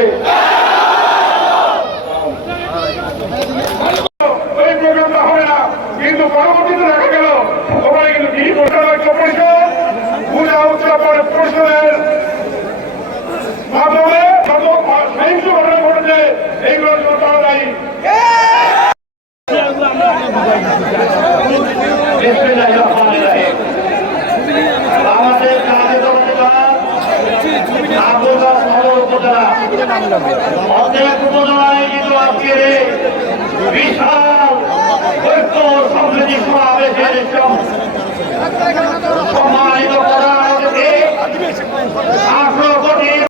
হবে। ওই প্রোগ্রামটা হবে না, কিন্তু পরবর্তীতে দেখা গেল ওখানে কিন্তু কি পরিষদ পূজা উৎসব পরিষদের মাধ্যমে সহিংস ঘটনা ঘটেছে, এইগুলোর জন্য তারা দায়ী। আমাদের উপজেলায় কিন্তু আজকে বিশাল ঐক্য সমৃদ্ধি সমাবেশের সম্মানিত প্রধান অতিথি